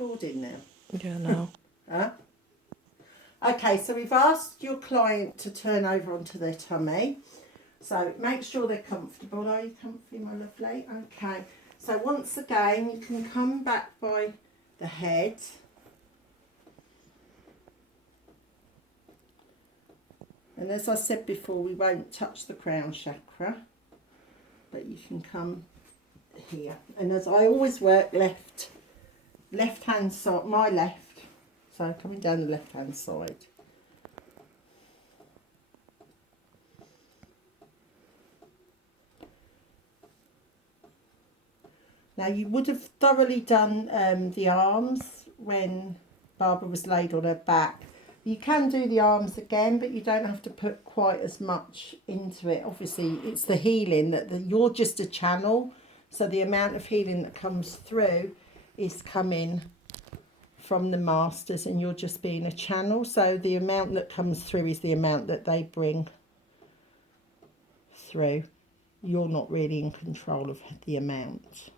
Recording now. Yeah, no. Huh? Okay, so we've asked your client to turn over onto their tummy. So make sure they're comfortable. Are you comfy, my lovely? Okay. So once again, you can come back by the head. And as I said before, we won't touch the crown chakra, but you can come here. And as I always work left hand side, my left, so coming down the left hand side. Now you would have thoroughly done the arms when Barbara was laid on her back. You can do the arms again, but you don't have to put quite as much into it. Obviously, it's the healing that you're just a channel. So the amount of healing that comes through is coming from the masters and you're just being a channel. So the amount that comes through is the amount that they bring through. You're not really in control of the amount.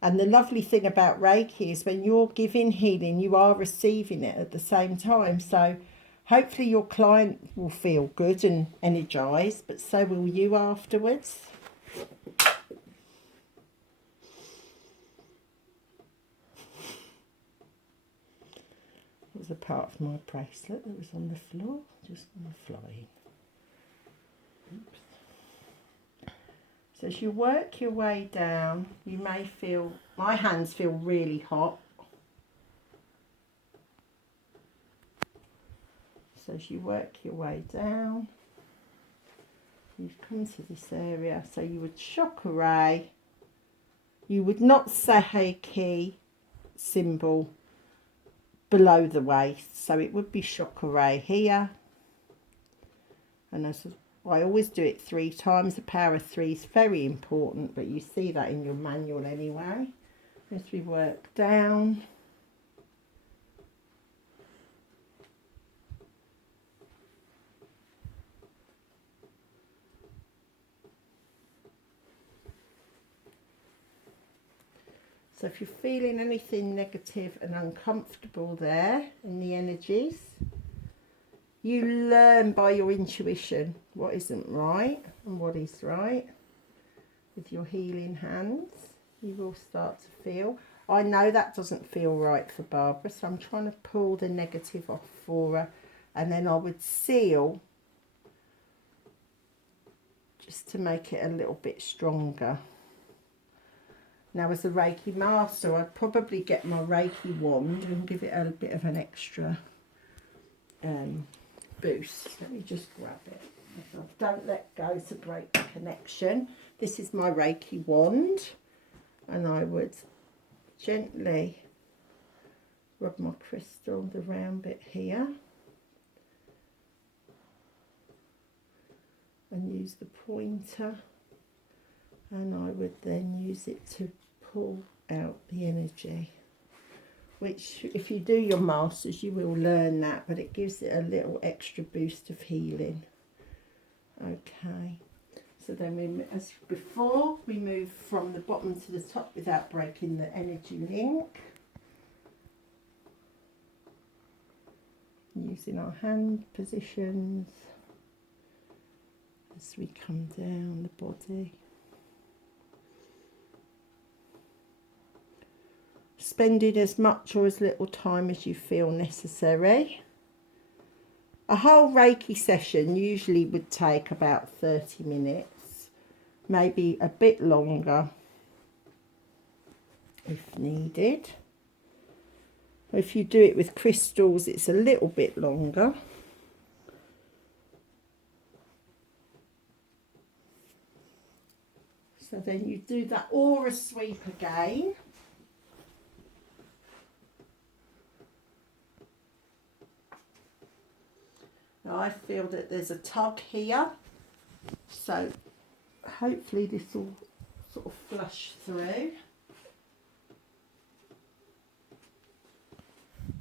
And the lovely thing about Reiki is when you're giving healing, you are receiving it at the same time. So hopefully your client will feel good and energized, but so will you afterwards. It was a part of my bracelet that was on the floor, just on the flying. Oops. So as you work your way down, you may feel, my hands feel really hot. So as you work your way down, you've come to this area. So you would chakra ray. You would not say Reiki symbol below the waist. So it would be chakra ray here. And as I always do it 3 times. The power of 3 is very important, but you see that in your manual anyway. As we work down. So if you're feeling anything negative and uncomfortable there in the energies, you learn by your intuition what isn't right and what is right. With your healing hands, you will start to feel. I know that doesn't feel right for Barbara, so I'm trying to pull the negative off for her. And then I would seal just to make it a little bit stronger. Now as a Reiki master, I'd probably get my Reiki wand and give it a bit of an extra boost. Let me just grab it. Don't let go to break the connection. This is my Reiki wand, and I would gently rub my crystal, the round bit here, and use the pointer, and I would then use it to pull out the energy, which if you do your masters you will learn that, but it gives it a little extra boost of healing. Okay, so then we, as before, we move from the bottom to the top without breaking the energy link, using our hand positions as we come down the body. Spending as much or as little time as you feel necessary. A whole Reiki session usually would take about 30 minutes, maybe a bit longer if needed. If you do it with crystals, it's a little bit longer. So then you do that aura sweep again. Now I feel that there's a tug here, so hopefully this will sort of flush through.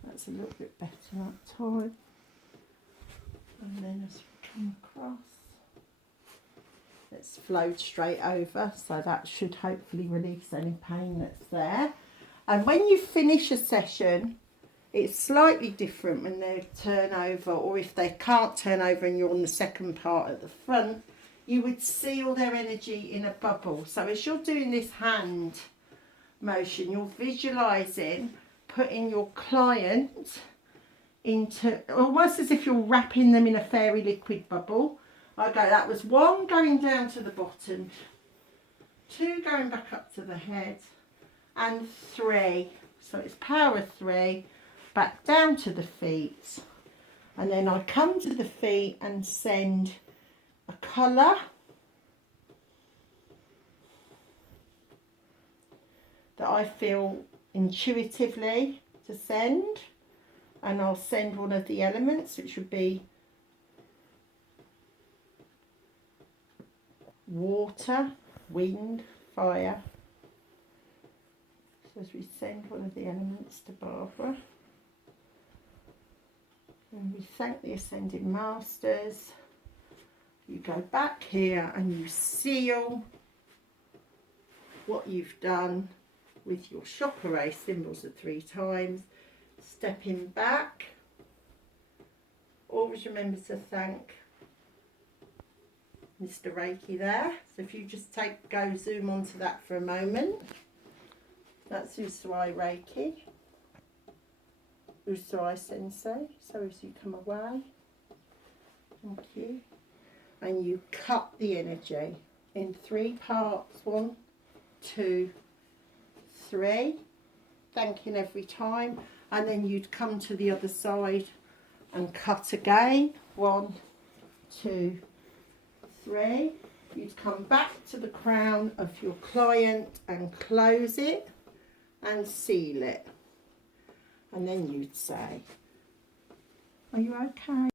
That's a little bit better that time. And then as we come across, it's flowed straight over, so that should hopefully release any pain that's there. And when you finish a session, it's slightly different when they turn over, or if they can't turn over and you're on the second part at the front, you would seal their energy in a bubble. So as you're doing this hand motion, you're visualising putting your client into, almost as if you're wrapping them in a fairy liquid bubble. That was 1 going down to the bottom, 2 going back up to the head, and 3. So it's power of 3 back down to the feet. And then I come to the feet and send a colour that I feel intuitively to send, and I'll send one of the elements, which would be water, wind, fire. So as we send one of the elements to Barbara, and we thank the Ascending Masters, you go back here and you seal what you've done with your chakra ray symbols of 3 times, stepping back. Always remember to thank Mr. Reiki there. So if you just go zoom onto that for a moment. That's Usui Reiki, Usui Sensei. So as you come away, thank you, and you cut the energy in 3 parts, 1, 2, 3, thanking every time, and then you'd come to the other side and cut again, 1, 2, 3. You'd come back to the crown of your client and close it and seal it, and then you'd say, "Are you okay?"